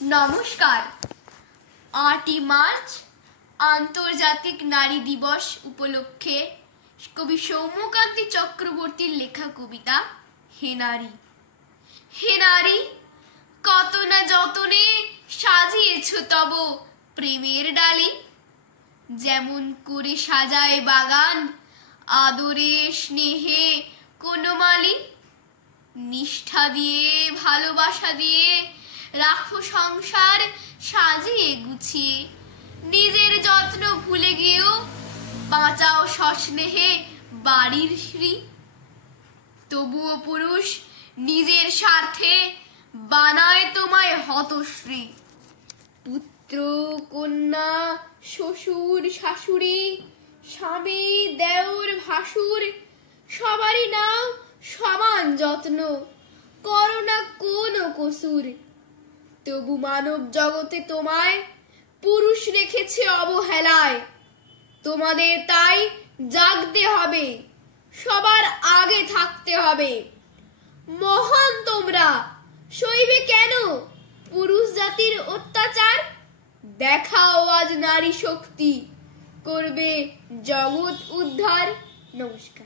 নমস্কার। ৮ই মার্চ আন্তর্জাতিক নারী দিবস উপলক্ষে কবি সৌম্যকান্তি চক্রবর্তীর লেখা কবিতা হে নারী। হে নারী, কত না যতনে সাজিয়েছ তব প্রেমের ডালি, যেমন করে সাজায় বাগান আদরে স্নেহে কোনো মালি। নিষ্ঠা দিয়ে ভালোবাসা দিয়ে রাখো সংসার সাজিয়ে গুছিয়ে, নিজের যত্ন ভুলে গিয়েও বাঁচাও সস্নেহে বাড়ির শ্রী। তবুও পুরুষ নিজের স্বার্থে বানায় তোমায় হতশ্রী। পুত্র কন্যা শ্বশুর শাশুড়ি স্বামী দেওর ভাসুর সবারই নাও সমান যত্ন, করো না কোনো কসুর। তবু মানব জগতে তোমায় পুরুষ রেখেছে অবহেলায়। তোমাদের তাই জাগতে হবে, সবার আগে থাকতে হবে। মহান তোমরা, সইবে কেন পুরুষ জাতির অত্যাচার? দেখাও আজ নারী শক্তি, করবে জগৎ উদ্ধার। নমস্কার।